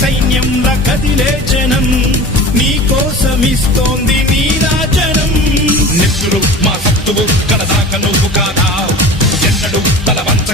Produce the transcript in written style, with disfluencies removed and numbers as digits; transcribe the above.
సైన్యంలా కదిలే జనం నీ కోసమిస్తోంది నీరాజనం. నెత్తురు మా సత్తువు కడదాక నువ్వు కాదా ఎన్నడు తల వంచ